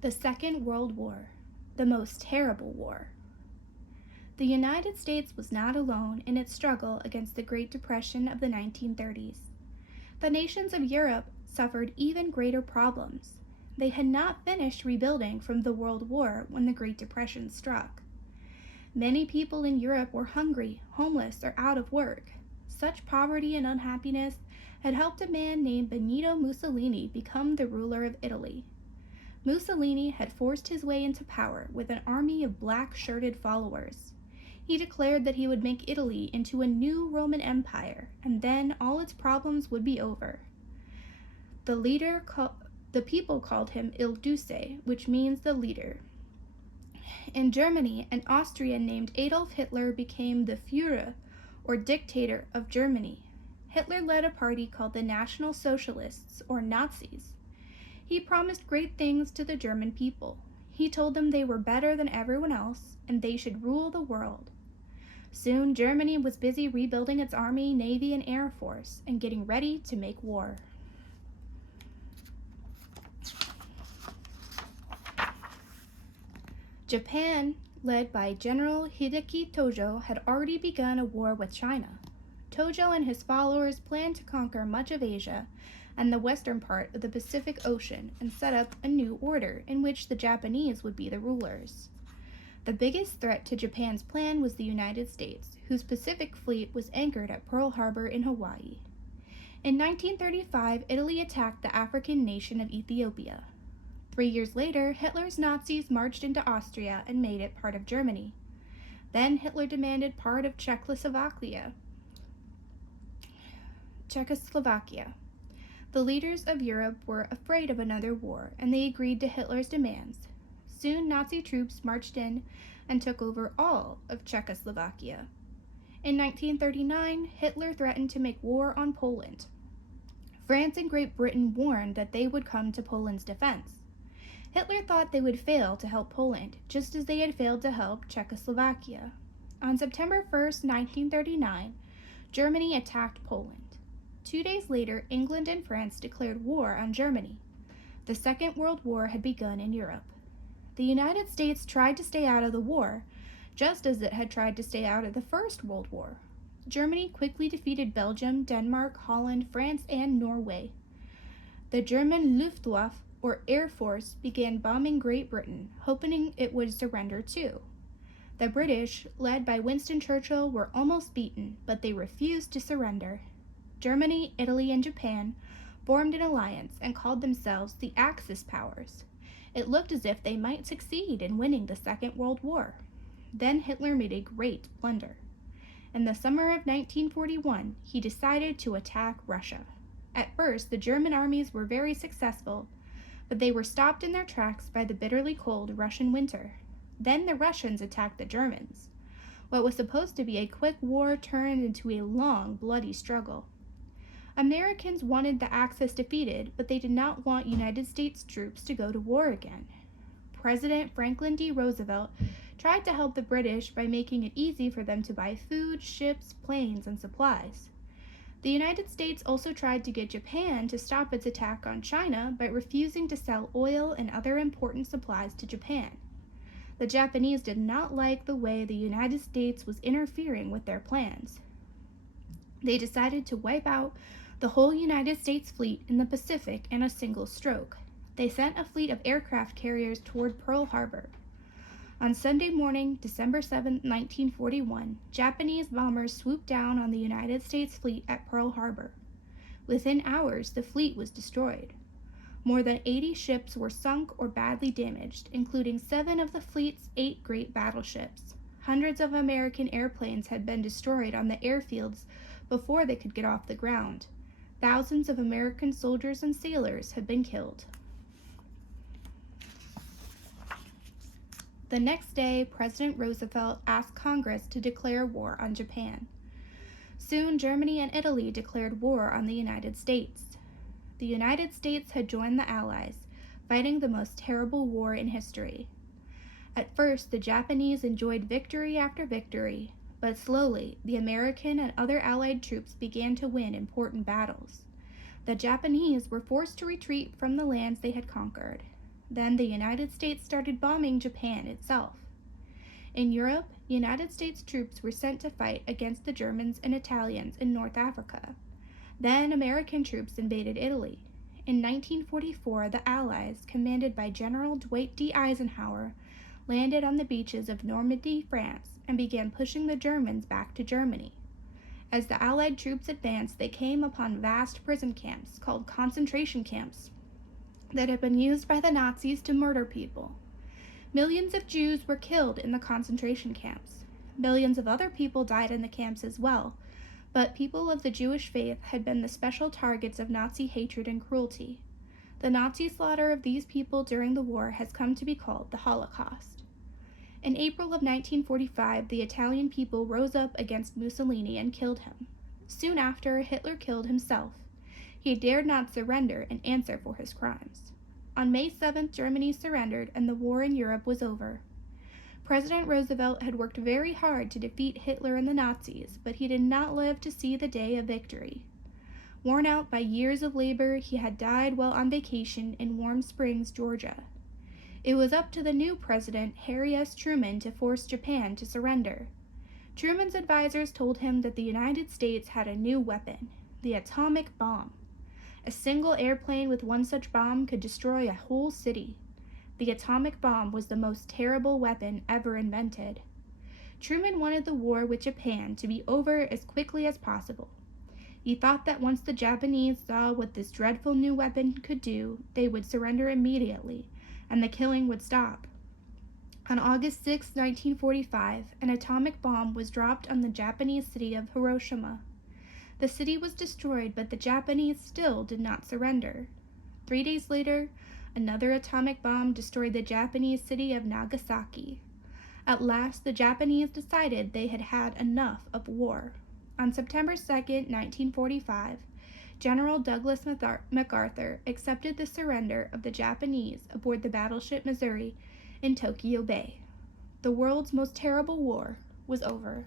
The Second World War, the most terrible war. The United States was not alone in its struggle against the Great Depression of the 1930s. The nations of Europe suffered even greater problems. They had not finished rebuilding from the World War when the Great Depression struck. Many people in Europe were hungry, homeless, or out of work. Such poverty and unhappiness had helped a man named Benito Mussolini become the ruler of Italy. Mussolini had forced his way into power with an army of black-shirted followers. He declared that he would make Italy into a new Roman Empire, and then all its problems would be over. The people called him Il Duce, which means the leader. In Germany, an Austrian named Adolf Hitler became the Führer, or dictator, of Germany. Hitler led a party called the National Socialists, or Nazis. He promised great things to the German people. He told them they were better than everyone else, and they should rule the world. Soon, Germany was busy rebuilding its army, navy, and air force, and getting ready to make war. Japan, led by General Hideki Tojo, had already begun a war with China. Tojo and his followers planned to conquer much of Asia and the western part of the Pacific Ocean and set up a new order in which the Japanese would be the rulers. The biggest threat to Japan's plan was the United States, whose Pacific Fleet was anchored at Pearl Harbor in Hawaii. In 1935, Italy attacked the African nation of Ethiopia. 3 years later, Hitler's Nazis marched into Austria and made it part of Germany. Then Hitler demanded part of Czechoslovakia. The leaders of Europe were afraid of another war, and they agreed to Hitler's demands. Soon, Nazi troops marched in and took over all of Czechoslovakia. In 1939, Hitler threatened to make war on Poland. France and Great Britain warned that they would come to Poland's defense. Hitler thought they would fail to help Poland, just as they had failed to help Czechoslovakia. On September 1st, 1939, Germany attacked Poland. 2 days later, England and France declared war on Germany. The Second World War had begun in Europe. The United States tried to stay out of the war, just as it had tried to stay out of the First World War. Germany quickly defeated Belgium, Denmark, Holland, France, and Norway. The German Luftwaffe, or Air Force, began bombing Great Britain, hoping it would surrender too. The British, led by Winston Churchill, were almost beaten, but they refused to surrender. Germany, Italy, and Japan formed an alliance and called themselves the Axis powers. It looked as if they might succeed in winning the Second World War. Then Hitler made a great blunder. In the summer of 1941, he decided to attack Russia. At first, the German armies were very successful, but they were stopped in their tracks by the bitterly cold Russian winter. Then the Russians attacked the Germans. What was supposed to be a quick war turned into a long, bloody struggle. Americans wanted the Axis defeated, but they did not want United States troops to go to war again. President Franklin D. Roosevelt tried to help the British by making it easy for them to buy food, ships, planes, and supplies. The United States also tried to get Japan to stop its attack on China by refusing to sell oil and other important supplies to Japan. The Japanese did not like the way the United States was interfering with their plans. They decided to wipe out the whole United States fleet in the Pacific in a single stroke. They sent a fleet of aircraft carriers toward Pearl Harbor. On Sunday morning, December 7, 1941, Japanese bombers swooped down on the United States fleet at Pearl Harbor. Within hours, the fleet was destroyed. More than 80 ships were sunk or badly damaged, including 7 of the fleet's 8 great battleships. Hundreds of American airplanes had been destroyed on the airfields before they could get off the ground. Thousands of American soldiers and sailors had been killed. The next day, President Roosevelt asked Congress to declare war on Japan. Soon, Germany and Italy declared war on the United States. The United States had joined the Allies, fighting the most terrible war in history. At first, the Japanese enjoyed victory after victory, but slowly, the American and other Allied troops began to win important battles. The Japanese were forced to retreat from the lands they had conquered. Then the United States started bombing Japan itself. In Europe, United States troops were sent to fight against the Germans and Italians in North Africa. Then American troops invaded Italy. In 1944, the Allies, commanded by General Dwight D. Eisenhower, landed on the beaches of Normandy, France, and began pushing the Germans back to Germany. As the Allied troops advanced, they came upon vast prison camps called concentration camps that had been used by the Nazis to murder people. Millions of Jews were killed in the concentration camps. Millions of other people died in the camps as well, but people of the Jewish faith had been the special targets of Nazi hatred and cruelty. The Nazi slaughter of these people during the war has come to be called the Holocaust. In April of 1945, the Italian people rose up against Mussolini and killed him. Soon after, Hitler killed himself. He dared not surrender and answer for his crimes. On May 7th, Germany surrendered and the war in Europe was over. President Roosevelt had worked very hard to defeat Hitler and the Nazis, but he did not live to see the day of victory. Worn out by years of labor, he had died while on vacation in Warm Springs, Georgia. It was up to the new president, Harry S. Truman, to force Japan to surrender. Truman's advisors told him that the United States had a new weapon, the atomic bomb. A single airplane with one such bomb could destroy a whole city. The atomic bomb was the most terrible weapon ever invented. Truman wanted the war with Japan to be over as quickly as possible. He thought that once the Japanese saw what this dreadful new weapon could do, they would surrender immediately, and the killing would stop. On August 6, 1945, an atomic bomb was dropped on the Japanese city of Hiroshima. The city was destroyed, but the Japanese still did not surrender. 3 days later, another atomic bomb destroyed the Japanese city of Nagasaki. At last, the Japanese decided they had had enough of war. On September 2, 1945, General Douglas MacArthur accepted the surrender of the Japanese aboard the battleship Missouri in Tokyo Bay. The world's most terrible war was over.